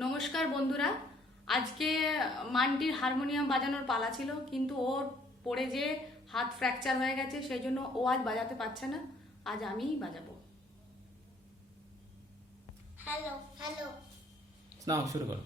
নমস্কার বন্ধুরা। আজকে মানটির হারমোনিয়াম বাজানোর পালা ছিল কিন্তু ওর পড়ে যে হাত ফ্র্যাকচার হয়ে গেছে সেই জন্য ও আজ বাজাতে পারছে না। আজ আমিই বাজাবো। হ্যালো হ্যালো নাও শুরু করো।